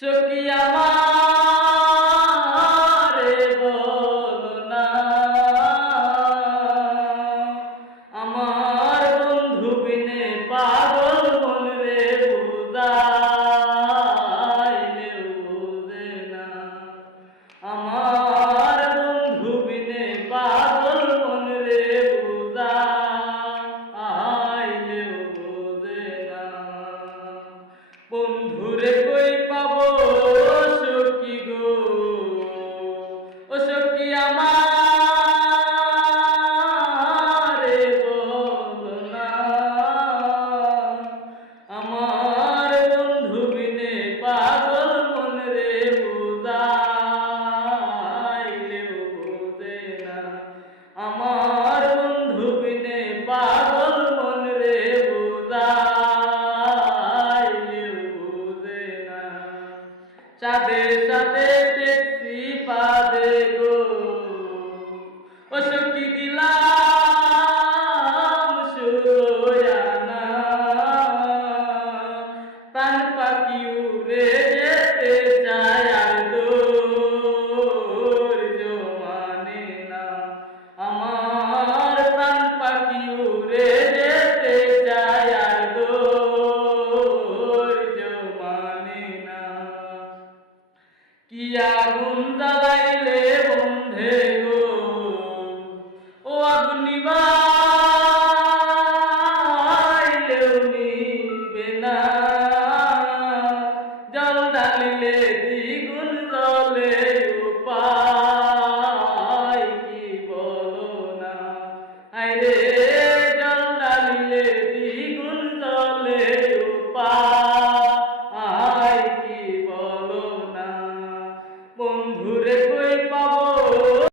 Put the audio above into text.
সখী আমারে বলো না, আমার বন্ধু বিনে পাগল মন রে বুঝাইলেও বোঝে না। আমার বন্ধু বিনে পাগল মন রে বুঝাইলেও বোঝে না। বন্ধুরে কই পাবো সখী গো, ও সখী আমারে বলো না, আমার বন্ধু বিনে পাগল মন রে বুঝাইলেও বোঝে না। আমার বন্ধু বিনে পাগল মন রে বুঝাইলেও বোঝে না। চাঁদে চাঁদে দেখছি পাদে গো, ও সখী দিলাম সুরয়ানা, প্রাণ পাখি উড়ে যেতে চায় আর ধৈর্য মানে না। আমার প্রাণ পাখি উড়ে যেতে চায় আর ধৈর্য মানে না। কি আগুন জ্বালাইলে বন্ধে গো, ও আগুন নিভাইলেও নিবে না। জল ঢালিলে দ্বিগুণ জ্বলে, উপায় কি বলো না। আইরে জল ঢালিলে দ্বিগুণ জ্বলে, উপায় কি বলো না। বন্ধুরে